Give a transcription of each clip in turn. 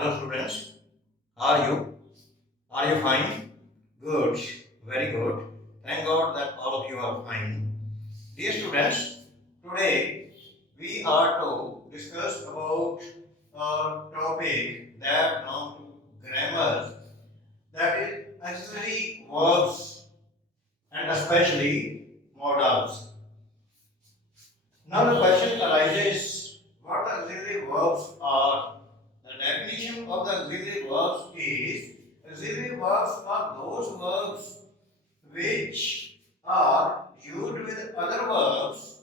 Hello students, how are you? Are you fine? Good, very good. Thank God that all of you are fine. Dear students, today we are to discuss about a topic that belongs to grammar, that is auxiliary verbs and especially modals. Now the question arises, what auxiliary verbs are? The definition of the auxiliary verbs is, auxiliary verbs are those verbs which are used with other verbs,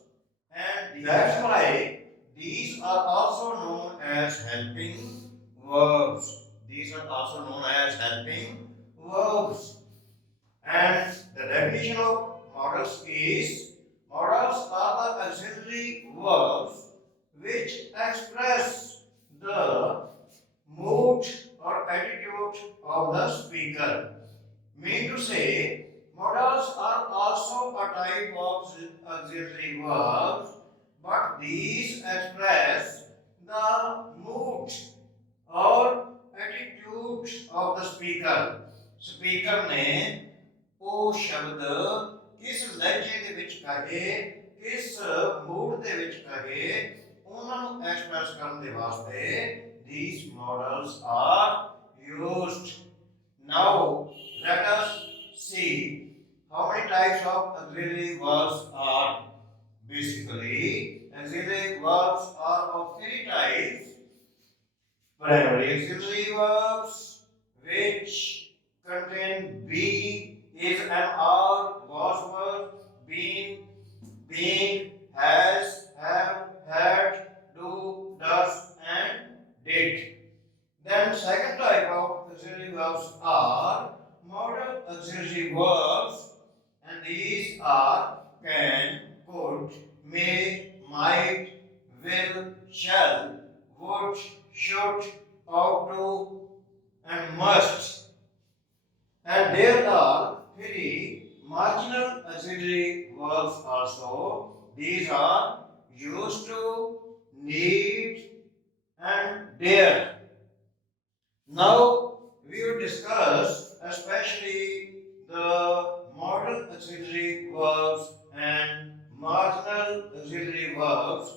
and that's why these are also known as helping verbs. These are also known as helping verbs. And the definition of modals is, modals are the auxiliary verbs which express the mood or attitude of the speaker. Mean to say, modals are also a type of auxiliary verbs, but these express the mood or attitude of the speaker. Speaker ने ਉਹ ਸ਼ਬਦ ਕਿਸ ਲਹਿਜੇ ਦੇ ਵਿੱਚ ਕਹੇ, ਕਿਸ mood ਦੇ ਵਿੱਚ ਕਹੇ, ਉਹਨਾਂ ਨੂੰ ਐਕਸਪ੍ਰੈਸ ਕਰਨ ਦੇ ਵਾਸਤੇ these models are used. Now let us see how many types of auxiliary verbs are. Basically, auxiliary verbs are of three types. Primary auxiliary verbs, which contain be, is, am, are, was, were, been, being, has, have, had, do, does, and did. Then second type of auxiliary verbs are modal auxiliary verbs, and these are can, could, may, might, will, shall, would, should, ought to, and must. And there are three marginal auxiliary verbs also. These are used to, need, and dare. Now we will discuss especially the modal auxiliary verbs and marginal auxiliary verbs.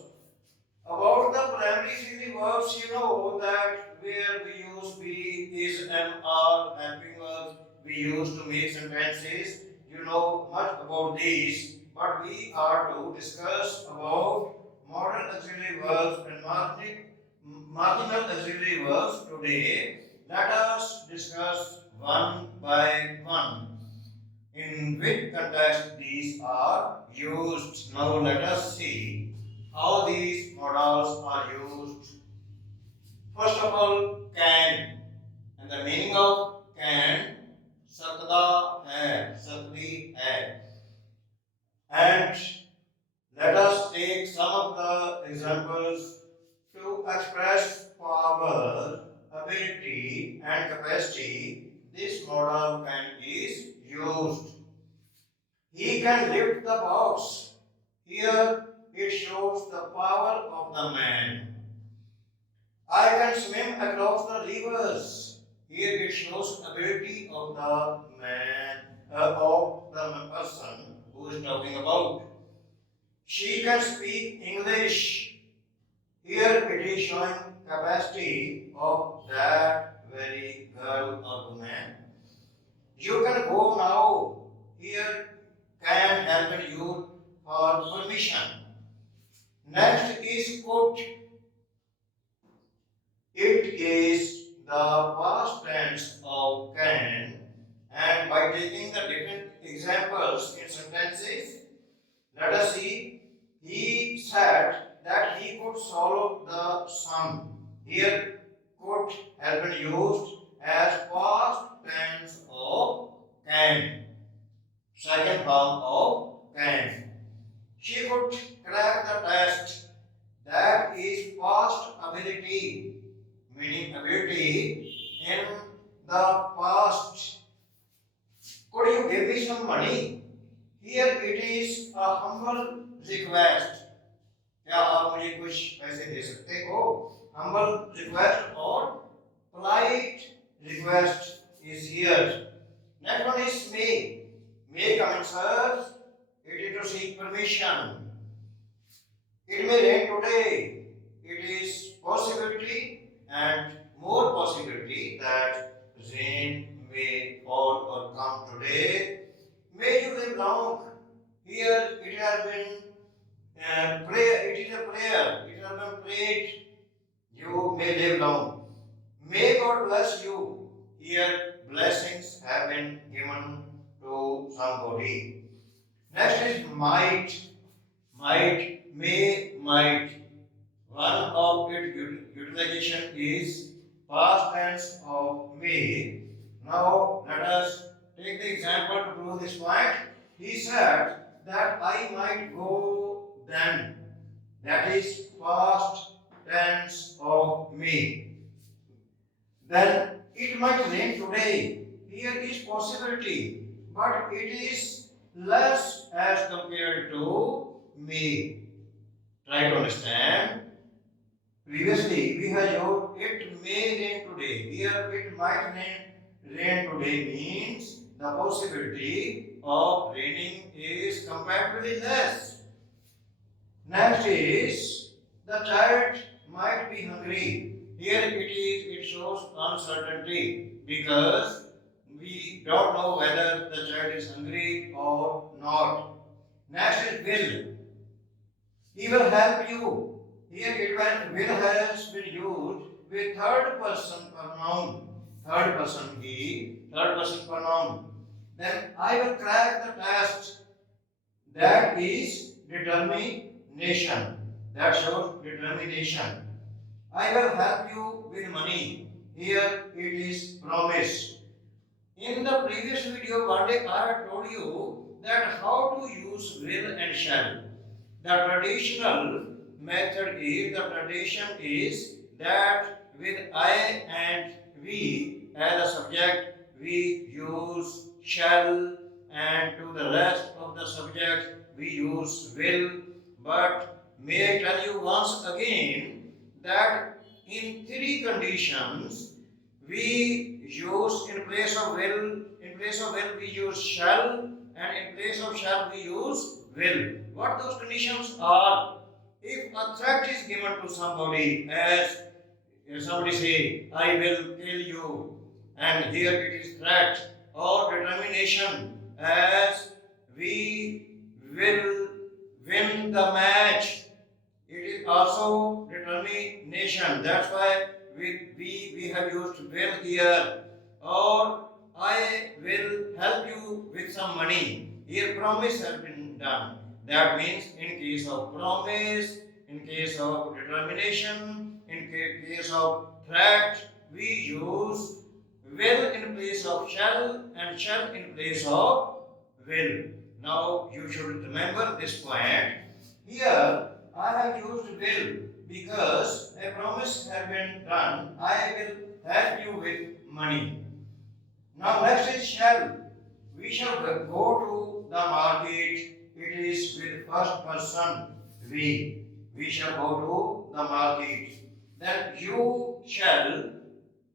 About the primary auxiliary verbs, you know that where we use be, is, am, are, helping verbs, we use to make sentences. You know much about these, but we are to discuss about modal auxiliary verbs and marginal auxiliary verbs today. Let us discuss one by one. In which context these are used. Now let us see how these modals are used. First of all, can. And the meaning of can, sakda hai, sakdi hai. And let us take some of the examples to express power, ability, and capacity. This modal can is used. He can lift the box. Here it shows the power of the man. I can swim across the rivers. Here it shows ability of the man, of the person who is talking about. She can speak English. Here it is showing capacity of that very girl or woman. You can go now. Here can help you for permission. Next is could. It is the past tense of can, and by taking the different examples in sentences, let us see. He said that he could solve the sum. Here, could has been used as past tense of can, second form of can. She could crack the test. That is past ability, meaning ability in the past. Could you give me some money? Here it is a humble request. क्या आप मुझे कुछ पैसे दे सकते हो? Humble request or request is here. Next one is may. May come in, sir. It is to seek permission. It may rain today. It is possibility and more possibility that rain may fall or come today. May you live long. Here it has been prayer. It is a prayer. It has been prayed. You may live long. May God bless you. Here blessings have been given to somebody. Next is might. Might, may, might. One of its utilization is past tense of may. Now let us take the example to prove this point. He said that I might go then. That is past tense of may. Then it might rain today. Here is possibility, but it is less as compared to may. Try to understand. Previously, we have used it may rain today. Here, it might rain today means the possibility of raining is comparatively less. Next is the child might be hungry. Here it shows uncertainty because we don't know whether the child is hungry or not. Next is will. He will help you. Here will has been used with third person pronoun. Third person he, third person pronoun. Then I will crack the test. That is determination. That shows determination. I will help you with money. Here it is promise. In the previous video, one day I have told you that how to use will and shall. The traditional method is, the tradition is that with I and we as a subject, we use shall, and to the rest of the subjects we use will. But may I tell you once again that in three conditions we use in place of will we use shall, and in place of shall we use will. What those conditions are? If a threat is given to somebody, as somebody say, I will kill you, and here it is threat, or determination, as we will win the match. It is also determination. That's why we have used will here. Or I will help you with some money. Here promise has been done. That means in case of promise, in case of determination, in case of threat, we use will in place of shall and shall in place of will. Now you should remember this point. Here I have used will because a promise has been done. I will help you with money. Now next is shall. We shall go to the market. It is with first person we. We shall go to the market. Then you shall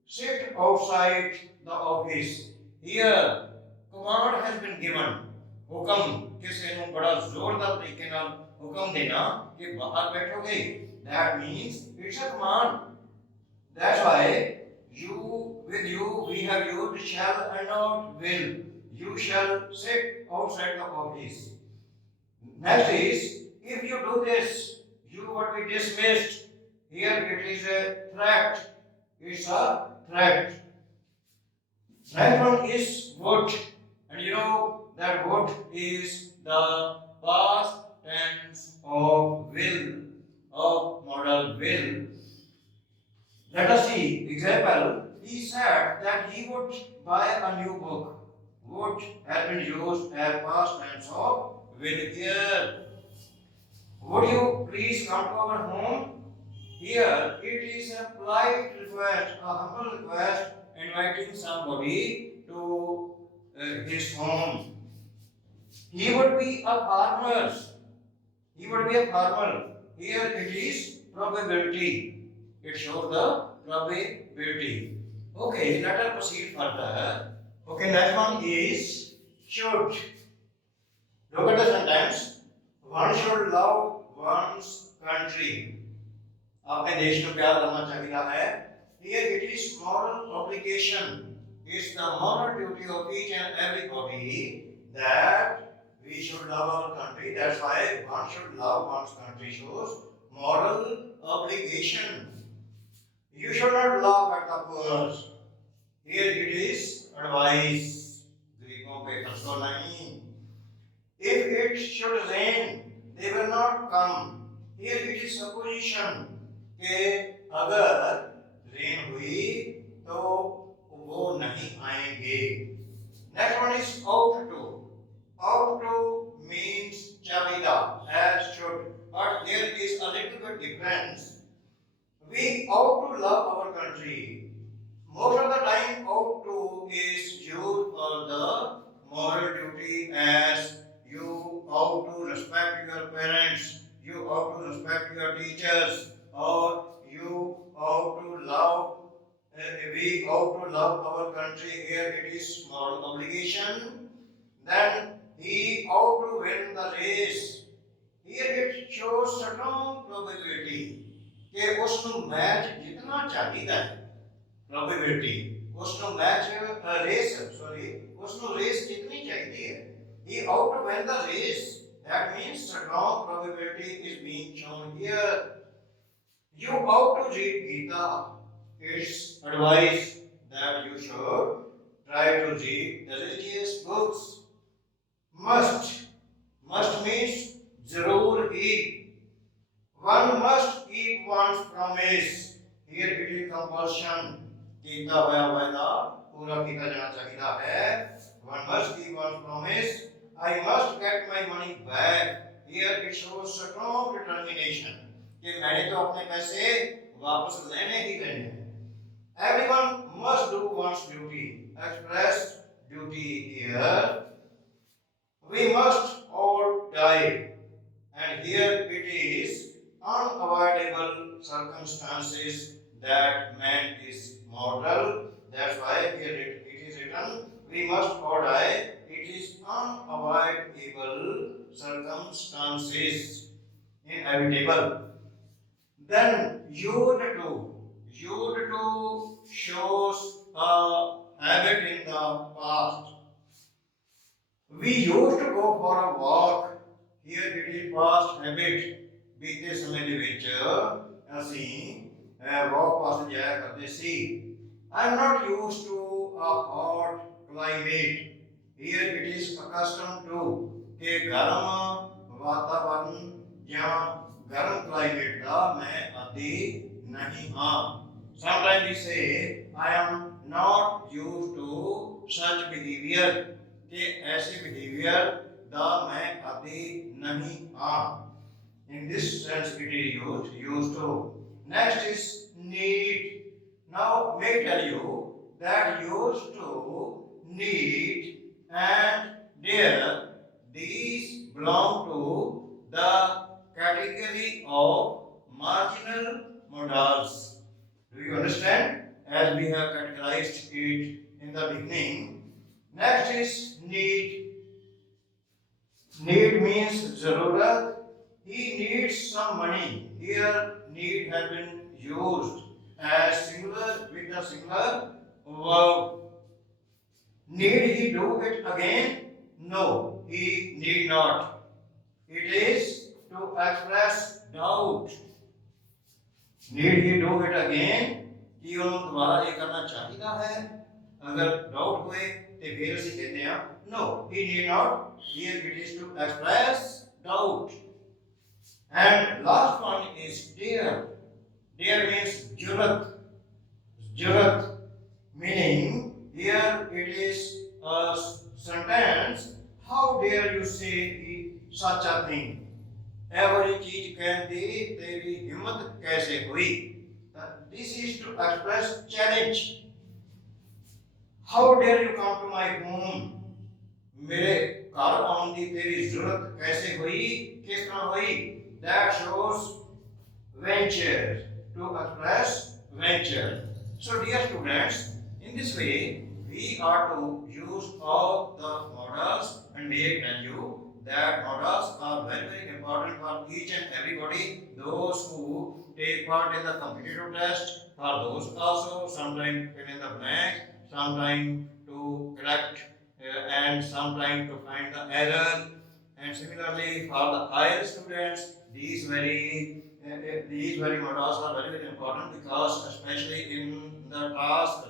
sit outside the office. Here command has been given. हुक्म किसी ने बड़ा जोरदार तरीके नाल हुक्म देना कि बाहर बैठोगे. That means it's a command. That's why we have used shall and not will. You shall sit outside the office. Next is, if you do this, you would be dismissed. Here it is a threat. It's a threat. Next one is would. And you know that would is the past tense of will, of modal will. Let us see example. He said that he would buy a new book. Would has been used as past tense of will here. Would you please come to our home? Here it is a polite request, a humble request, inviting somebody to his home. He would be a farmer. He would be a farmer. Here it is probability. It shows the probability. Okay, let us proceed further. Okay, next one is should. Look at the sentence. One should love one's country. अपने देश को प्यार करना चाहिए है. Here it is moral obligation. It's the moral duty of each and everybody that we should love our country. That's why one should love one's country shows moral obligation. You should not laugh at the poor. Here it is advice. गरीबों पे हंसो नहीं. If it should rain, they will not come. Here it is supposition कि अगर rain हुई तो वो नहीं आएंगे. Next one is ought to. Ought to means चाहिदा as should, but there is a little bit difference. We ought to love our country. Most of the time, ought to is used for the moral duty, as you ought to respect your parents, you ought to respect your teachers, or you ought to love. We ought to love our country. Here it is moral obligation. Then he ought to win the race. Here it shows strong probability कि उसको match जितना चाहिए probability उसको match उसको race जितनी चाहिए है. He ought to win the race. That means strong probability is being shown here. You ought to read Gita. It's advice that you should try to read the religious books. Must means जरूर keep. One must keep one's promise. Here it is compulsion. किया हुआ वादा पूरा किया जाना चाहिए है. One must keep one's promise. I must get my money back. Here it shows strong determination कि मैंने तो अपने पैसे वापस लेने ही लेने हैं. Everyone must do one's duty. Expressed duty here. We must all die. And here it is unavoidable circumstances that man is mortal. That's why here it is written, we must all die. It is unavoidable circumstances, inevitable. Then you'd to shows a habit in the past. We used to go for a walk. Here it is past habit. बीते समय ਦੇ ਵਿੱਚ ਅਸੀਂ walk ਪਾਸ ਜਾਇਆ ਕਰਦੇ ਸੀ. I am not used to a hot climate. Here it is accustomed to कि गर्म वातावरण या गर्म क्लाइमेट का मैं आदी नहीं हाँ. Sometimes we say I am not used to such behavior कि ऐसे behavior का मैं आदी नहीं हाँ. In this sense it is used to. Next is need. Now may tell you that used to, need and dare, these belong to the category of marginal modals. Do you understand? As we have categorized it in the beginning. Next is need. Need means zarurat. He needs some money. Here need has been used as singular with the singular verb. Need he do it again? No, he need not. It is to express doubt. Need he do it again? कि उन्होंने दोबारा ये करना चाहिए है. अगर doubt हुए तो फिर से कहते हैं no, he need not. Here it is to express doubt. And last one is dare. Dare means jurat. Jurat meaning here it is a sentence. How dare you say such a thing? Every चीज कहती तेरी हिम्मत कैसे हुई? This is to express challenge. How dare you come to my home? मेरे घर आने की तेरी जरूरत कैसे हुई? किस तरह हुई? That shows venture, to express venture. So dear students, In this way, we are to use all the models and may I tell you that models are very very important for each and everybody. Those who take part in the competitive test, for those also sometimes fill in the blank, sometimes to correct and sometimes to find the error. And similarly for the higher students, these very models are very very important because especially in the task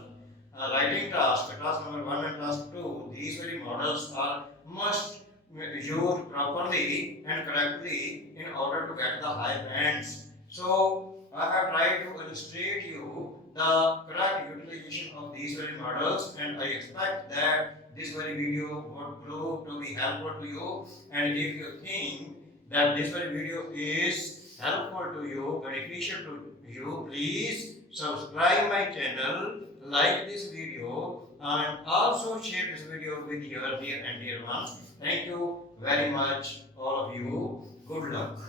writing task number 1 and task 2, these very models are must used properly and correctly in order to get the high bands. So I have tried to illustrate you the correct utilization of these very models, and I expect that this very video would prove to be helpful to you. And if you think that this very video is helpful to you, beneficial to you, please subscribe my channel, like this video, and also share this video with your near and dear ones. Thank you very much, all of you. Good luck.